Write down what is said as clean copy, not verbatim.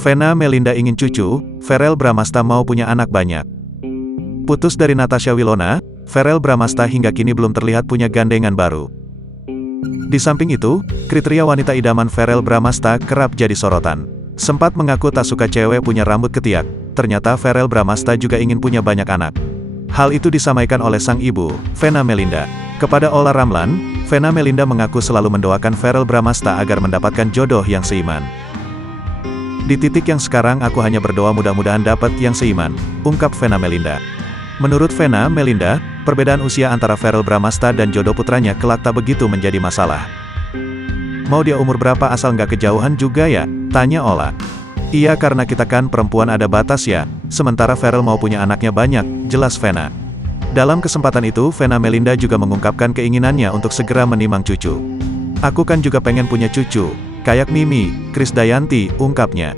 Vena Melinda ingin cucu, Verrell Bramasta mau punya anak banyak. Putus dari Natasha Wilona, Verrell Bramasta hingga kini belum terlihat punya gandengan baru. Di samping itu, kriteria wanita idaman Verrell Bramasta kerap jadi sorotan. Sempat mengaku tak suka cewek punya rambut ketiak, ternyata Verrell Bramasta juga ingin punya banyak anak. Hal itu disamaikan oleh sang ibu, Vena Melinda. Kepada Olla Ramlan, Vena Melinda mengaku selalu mendoakan Verrell Bramasta agar mendapatkan jodoh yang seiman. Di titik yang sekarang aku hanya berdoa mudah-mudahan dapat yang seiman, ungkap Vena Melinda. Menurut Vena Melinda, perbedaan usia antara Verrell Bramasta dan jodoh putranya kelak tak begitu menjadi masalah. Mau dia umur berapa asal nggak kejauhan juga ya? Tanya Olla. Iya karena kita kan perempuan ada batas ya, sementara Verrell mau punya anaknya banyak, jelas Vena. Dalam kesempatan itu Vena Melinda juga mengungkapkan keinginannya untuk segera menimang cucu. Aku kan juga pengen punya cucu, kayak Mimi, Krisdayanti, ungkapnya.